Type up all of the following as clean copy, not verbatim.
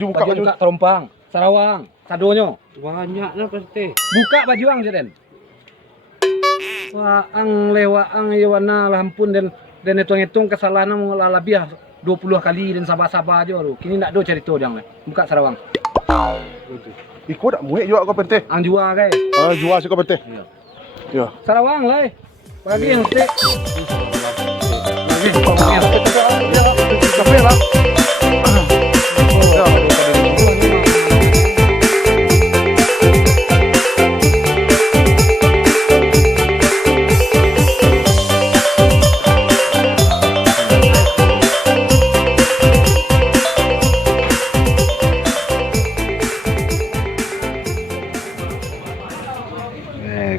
Buka baju baju. Kak Terompang, Sarawang, sadonyo. Banyak lah pasti. Buka baju ang jaden. Waang lewaang iwana lampun dan hitung-hitung kesalahan mau lebih 20 kali dan sabar-sabar aja lu. Kini nak do cerita dia le. Buka Sarawang. Iko dak muek juga kau perte. Ang jua kai. Ah, jual sih kau perte. Ya. Ya. Sarawang le. Pagi yang stik. Kafe lah.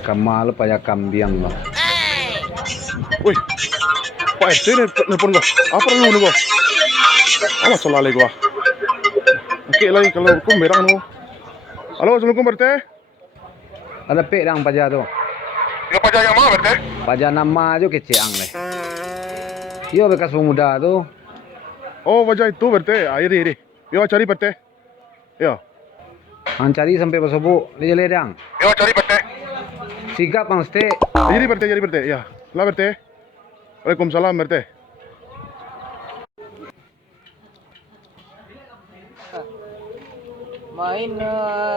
Kamal paya kambiang lah. Wih, Pak RT nelpon gua. Apa perlu nih gua? Amat soal lagi gua. Oke lagi kalau hukum merang nih. Halo, assalamualaikum RT. Ada pek dang paja tu. Ya pajak yang mana RT? Paja nama aja keceang le. Yo bekas pemuda tu. Oh, pajak itu RT. Ayo deh. Yo cari RT. Ya. Ang cari sampai bersubuh. Lele dang. Yo cari RT. Sigap ang stik. Jadi RT. Ya. Lah RT. Waalaikumsalam RT. Main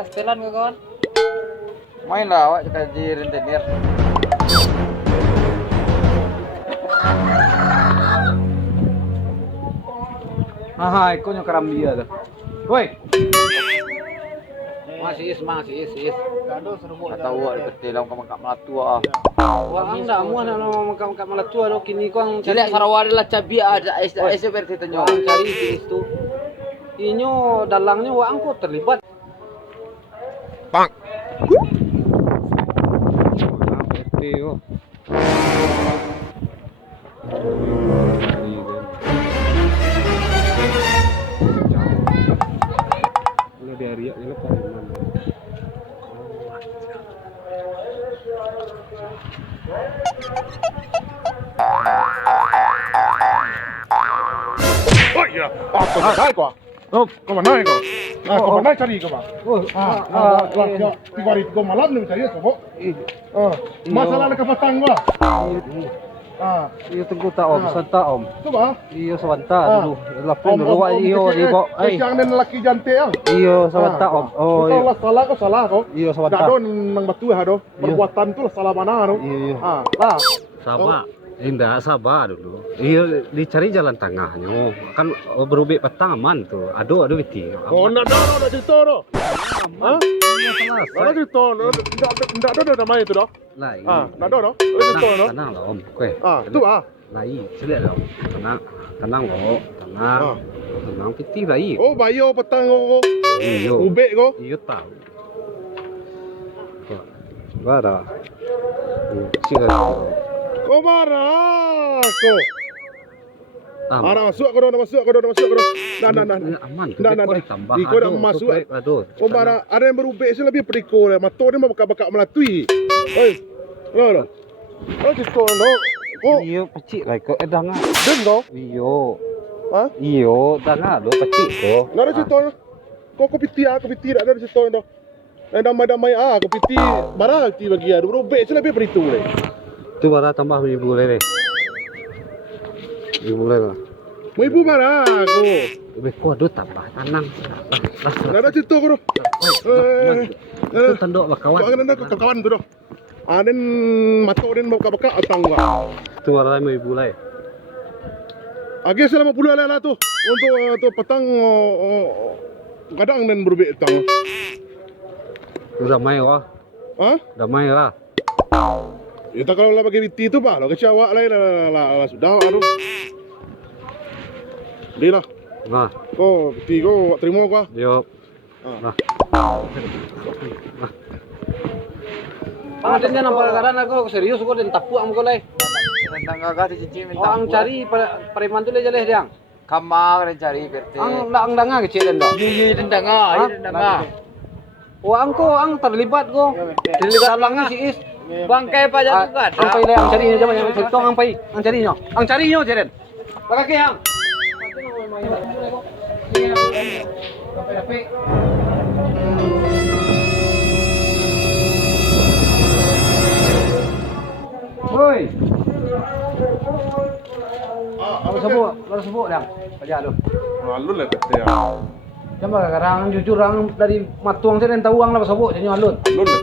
setelan ke kawan? Main lah awak kaji rentenir. Aha, ikut nyo karam dia tu. Woi. Masih is. Kata awak seperti dalam kamak melatu ah. Wah, ang dah muan nak makam malatua do kini ko ang Jelek Sarawak adalah cabi ada seperti itu ang cari di situ. Inyo dalangnya wa angko terlibat. Bang. Teo. Udah dari ya lepas. Oh iya. Ah, kau mana kau? Oh, Kau mana kau? Nah, kau mana cari kau? oh, Tiga hari tiga malam nih cari kau. Masalah nak petang gua. iyo tunggu ta om, santa om. Coba. Iyo sawanta dulu. Lapon dulu wa iyo ibo. Ay, Yang nen laki jantik ang. iyo sawanta om. Oh, Kau iyo. salah kau salah kau. Iyo sawanta. Dado nang batu ya do. Perbuatan tu lah salah mana do. Iya. Lah. Sabar. Indah sabar dulu. Iya dicari jalan tengahnya. Kan berubik petang aman tuh. Aduh biti. Oh, nak cerita do. Hah? Iya Nak selesai. cerita. Ndak ada nama itu do. Lai. Nak do. Cerita do. Tenang lah om. Oke. Tu Lai. Sudah lah om. Tenang loh. Tenang. Tenang piti lai. Oh, bayo petang kau. Iyo. Ubek kau. Iyo tahu. Gak ada. Siapa? Kau marah kau. Aman. Masuk kau do, masuk kau do. Nah. Aman. Nah. Ditambah. Iko dah masuk. Aduh. Kau marah. Ada yang berubek sih lebih periko lah. Mato dia mau bakak melatui. Oi. Lo. Oh, cerita do. Kau Iyo pecik lah kok edang ah. den kau. Iyo. Hah? Iyo, tanga lo pecik ko. Nak ada cerita. Kau piti tak ada cerita do. Damai-damai aku piti barang ti bagi ada berubek sih lebih peritu le. Tu bara tambah 1000 lele. 1000 lele. Mau ibu marah aku. Lebih ko aduh tambah tanang. Nak ada cerita kau do. Tu tanduk bakawan. Kawan tu do. Aden mato den mau bakak atang gua. Tu bara 1000 lele. Agi selama 50 lah tu. Untuk tu petang kadang dan berubek tang. Damai wah. Hah? Damai lah. Itu kalau lah bagi biti tu bah, lo kecewa lain lah sudah aduh. Di lah. Nah, Kau biti kau terima gua. yo. Ah. Nah. Ada dia nampak kadang aku serius kok dan tapu am ko lai. Tentang gagah di cici Oh, minta. ang cari pareman tu le jale diang. Kamak dan cari perte. Ang danga kecil dan. Iya tentang ah. Oh, ang terlibat ko. Terlibat lang si Is. Bangkai pajak juga ada. Ang pay lang, ang cari nyo dyan, ang pay. Ang cari nyo. Ang cari nyo, Jeren. Pagkakihang. Tapi Woi. Lalu sebut dah. Pajak tu. Alun lah PT ya. Coba sekarang jujur orang dari matuang saya dan tahu orang lah sebut jadi alun. Alun lah.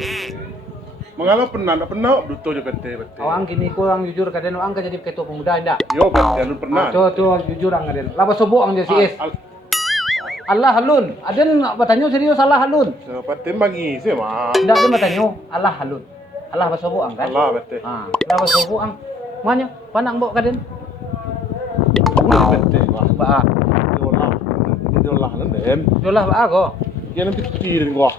Mengalah pernah duto je PT. Awang kini ko orang jujur kadang orang kan jadi ketua pemuda indak. Yo PT alun pernah. Tu jujur orang kadang. Lapa sebut orang je CS. Allah halun. Ada nak bertanya serius Allah halun. PT bagi sih mah. Tidak dia bertanya Allah halun. Allah bersobok ang kan? Allah PT. Allah bersobok ang. Mana? Panang bawa kadang. Boleh PT wah. Ba. Dolah lah den. Dolah ba ko. Yan ang pitirin ko.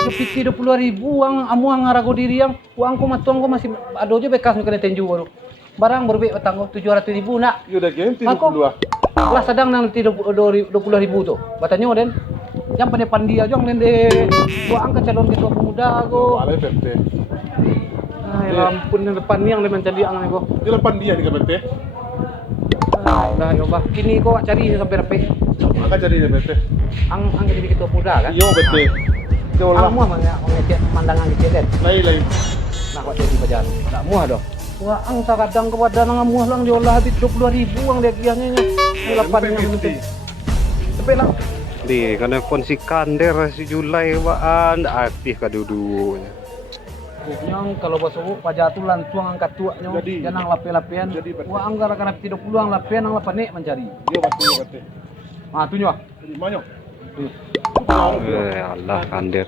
Sepiti 20.000 ang amuang ngarago diri yang uang ko matuang ko masih ada aja bekas kena tenju baru. Barang berbek petang ko 700.000 nak. Yo dah game 32. Lah sedang nang 20.000 tu. Batanya den. Yang pandai dia aja yang de uang ke calon ketua pemuda ko. Balai PT. Ay, ampun yang depan ni yang lemen cari ang ko. Di depan dia di PT. Lah yo bah. Kini ko cari sampai repek. Maka jadi PT. Ang jadi ketua pemuda kan? Yo PT. Dolah. Muah mengecek pemandangan kecil kan? Lain. Nak buat jadi pajar. Tak muah dah. Wah, ang kadang kepada nang muah lang diolah habis 20.000 ang dia kiahnya nya. 8 yang penting. Tapi lah. Di kana pon si Kander si Julai waan aktif ka dudunya. Yang kalau basuk pajar tu lantuang angkat tuaknya. Jadi. Jangan lape-lapean. Jadi, betul. Wah, ang gara-gara 30 ang lapean ang lapanek mencari. Yo PT. Ah, tu nya. Jadi mana? Allah Kander.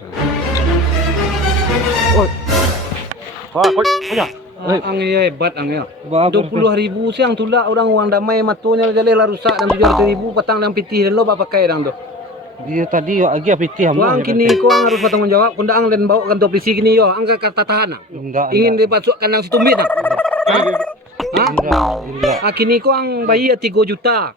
Oh, Ha, kau punya. ang iya hebat ang iya. 20.000 siang tulak orang uang damai matonya jale la rusak dan 700.000 patang dan pitih dan lo ba pakai dang tu. Dia tadi yo agi piti hamu. Wang kini ko ang harus bertanggung jawab kunda ang len bawa kantor polisi kini yo ang kata tahan. Ingin dipasukkan nang situmbit nah. Ha? Enggak. Kini ko ang bayi 3 juta.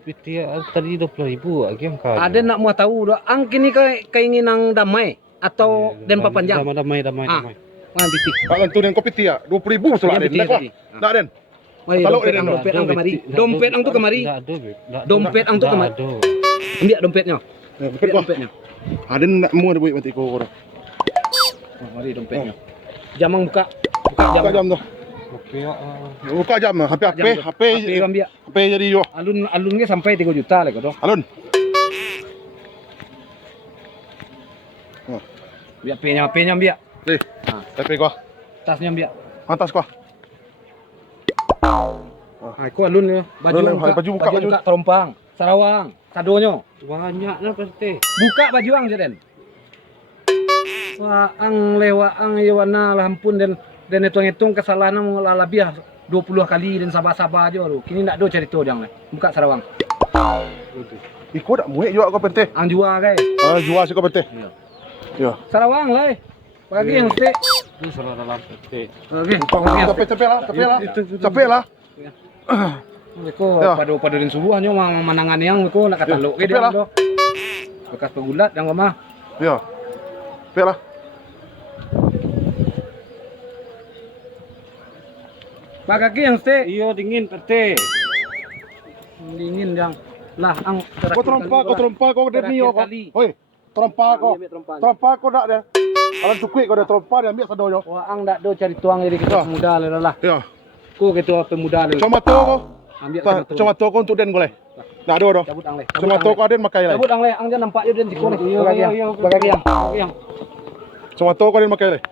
Piti tadi 20.000 agi ang ka. Ada nak mau tahu dah ang kini keinginan damai atau dan papanjang. Damai. Wang pitih. Kalau tu den kopi tia 20.000 betul Yang den. pitih Nak kau? tadi. Nak den. Mari Kalau dompet dia ang nak. dompet ang kemari. Dompet ang tu kemari. Dompet ang tu kemari. Ambil dompetnya. Dompet Ambil kau. dompetnya. Ada nak mu ada buat mati kau orang. Mari dompetnya. Jam ang buka. Buka jam tu. Oke ya. Buka jam HP HP ambil. HP jadi yo. Alun ke sampai 3 juta lah kau. Alun. Biar HP-nya ambil. Ni. HP kau. Tasnya ambil. Atas kau. Kau alun Baju buka. terompang. Sarawang. Sadonyo. Banyak lah pasti. Buka baju ang je den. Wah, ang lewa ang iwana lampun dan hitung kesalahan ang lebih 20 kali dan sabar-sabar aja baru. Kini nak do cerita dia ang buka Sarawang. Ikut tak muik juga kau PT. Ang jual kai. Jual si kau PT. Ya. Ya. Sarawang lah. Pagi yang mesti. Itu salah dalam pasti. Okey. Capek lah. Ko pada din subuhan yo manangan yang ko nak katalok ke dia do. Bekas pegulat yang mah. Ya. Capek lah. Pak kaki yang stay Iyo dingin pasti. dingin yang lah ang Kau terompa kau dia ni yo kau. Hoi. Terompa kau. Terompa kau dak dia. Kalau cukup kau dah terompa dia ambil sado yo. Wah ang dak do cari tuang jadi ketua pemuda lah. Ya. Ku ketua pemuda le. Cuma to kau. Ambil Cuma to kau untuk den boleh. Nak ada dah. cabut ang le. Cuma to kau den makai lai. Cabut ang le, ang dia nampak je den siku ni. Bagagi yang. Cuma to kau den makai lai.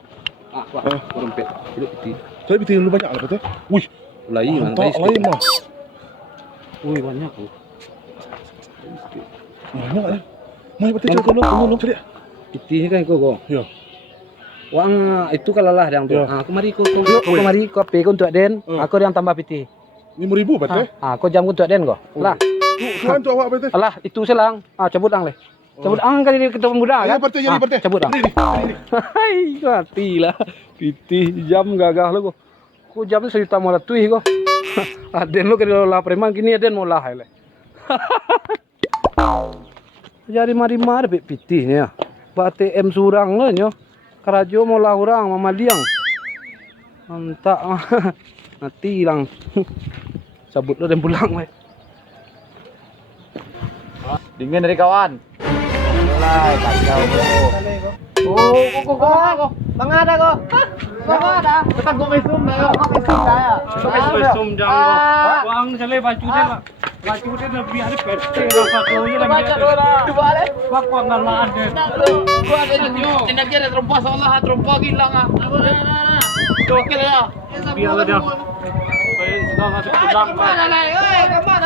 Wah, dompet. Duduk piti. Tapi piti lu banyak lah betul. Wih. Lain Tak lain mah. Wih banyak tuh. Banyak ni. Mai betul lu. Cari. Piti kan ko. Ya. Wang itu kalalah yang tu. Ya. Kemari ko kemari ko pe ko untuk den. Aku yang tambah piti. 5,000 betul. Ko jam ko untuk den ko. Lah. Tuan tu awak betul. Alah, itu selang. Cabut ang le. Cabut ang kali kita pemuda Ya kan? betul jadi betul. Cabut ang. Hai, mati lah. Piti jam gagah lo ko. Ko jam 1,500,000 ko. Aden lo kira lah preman kini aden mau lah le. Jadi mari-mari piti ni ya. Ba ATM surang lo nyo. Karajo mau lah orang mama liang. Antak mati lang. Sabut lo dan pulang we. Dingin dari kawan. Mulai kacau bro. Kok mangada ko? Mangada. Tetap ko may zoom na yo. May zoom kaya. Sum jangan Wang sale baju deh lah. Baju deh lebih ada perte satu ini lagi. Coba le. Wak wak nggak ada. Gua ada nyo. Tinagyan na trompa sa Allah, trompa gila nga. Oke lah ya. Biar dia. Kayak sudah ngasih pulang. Kamana, oi, kamana.